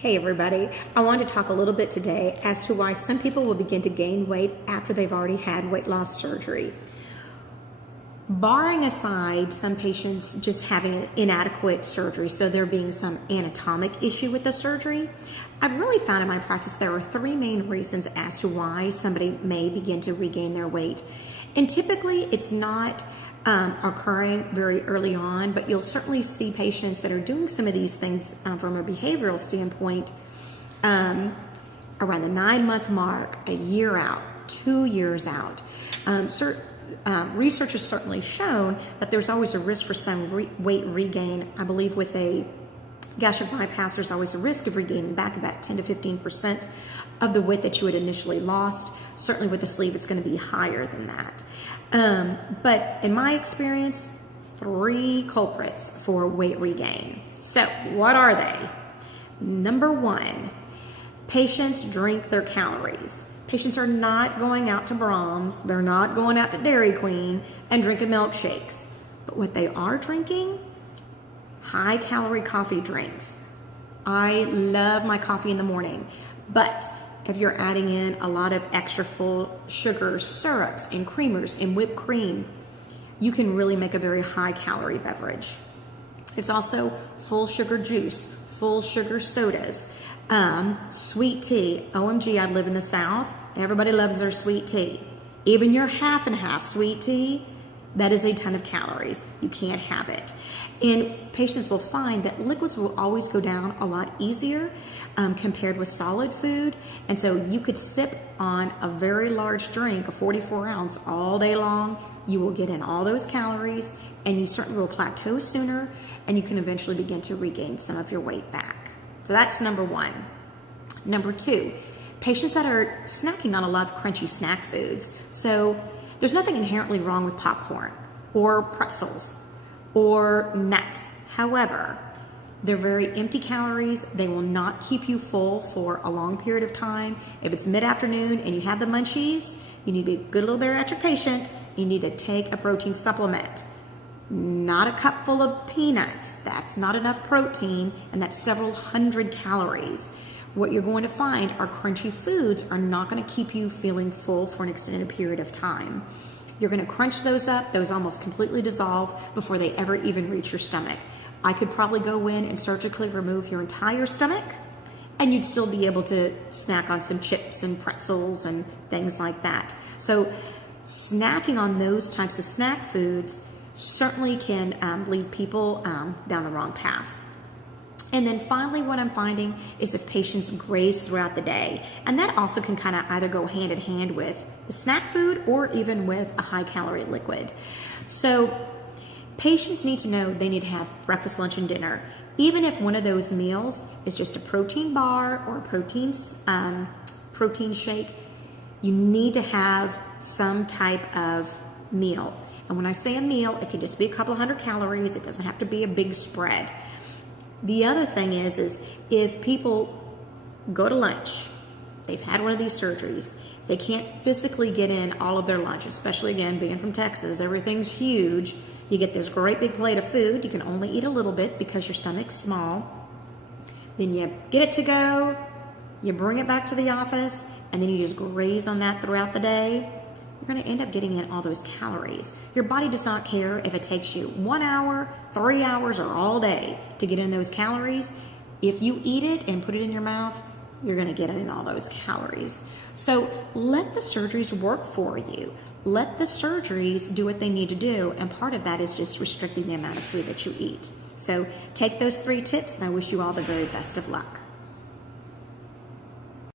Hey everybody, I wanted to talk a little bit today as to why some people will begin to gain weight after they've already had weight loss surgery. Barring aside some patients just having an inadequate surgery, so there being some anatomic issue with the surgery, I've really found in my practice there are three main reasons as to why somebody may begin to regain their weight. And typically it's not occurring very early on, but you'll certainly see patients that are doing some of these things from a behavioral standpoint around the 9-month mark, a year out, 2 years out. Research has certainly shown that there's always a risk for some weight regain. I believe with a gastric bypass, there's always a risk of regaining back about 10 to 15% of the weight that you had initially lost. Certainly with the sleeve, it's going to be higher than that. But in my experience, 3 culprits for weight regain. So what are they? Number 1, patients drink their calories. Patients are not going out to Brahms, they're not going out to Dairy Queen and drinking milkshakes. But what they are drinking, high calorie coffee drinks. I love my coffee in the morning, but if you're adding in a lot of extra full sugar syrups and creamers and whipped cream, you can really make a very high calorie beverage. It's also full sugar juice, full sugar sodas, sweet tea. OMG, I live in the South. Everybody loves their sweet tea. Even your half and half sweet tea, that is a ton of calories. You can't have it. And patients will find that liquids will always go down a lot easier compared with solid food. And so you could sip on a very large drink, a 44 ounce, all day long. You will get in all those calories and you certainly will plateau sooner, and you can eventually begin to regain some of your weight back. So that's number 1. Number 2, patients that are snacking on a lot of crunchy snack foods. So there's nothing inherently wrong with popcorn or pretzels or nuts. However, they're very empty calories. They will not keep you full for a long period of time. If it's mid-afternoon and you have the munchies, you need to be a good little bariatric patient. You need to take a protein supplement. Not a cup full of peanuts. That's not enough protein, and that's several hundred calories. What you're going to find are crunchy foods are not going to keep you feeling full for an extended period of time. You're going to crunch those up, those almost completely dissolve before they ever even reach your stomach. I could probably go in and surgically remove your entire stomach, and you'd still be able to snack on some chips and pretzels and things like that. So snacking on those types of snack foods certainly can lead people down the wrong path. And then finally, what I'm finding is if patients graze throughout the day, and that also can kind of either go hand in hand with the snack food or even with a high calorie liquid. So patients need to know they need to have breakfast, lunch, and dinner. Even if one of those meals is just a protein bar or a protein shake, you need to have some type of meal. And when I say a meal, it can just be a couple hundred calories. It doesn't have to be a big spread. The other thing is if people go to lunch, they've had one of these surgeries, they can't physically get in all of their lunch, especially again, being from Texas, everything's huge. You get this great big plate of food, you can only eat a little bit because your stomach's small. Then you get it to go, you bring it back to the office, and then you just graze on that throughout the day. You're going to end up getting in all those calories. Your body does not care if it takes you 1 hour, 3 hours, or all day to get in those calories. If you eat it and put it in your mouth, you're going to get in all those calories. So let the surgeries work for you. Let the surgeries do what they need to do, and part of that is just restricting the amount of food that you eat. So take those 3 tips, and I wish you all the very best of luck.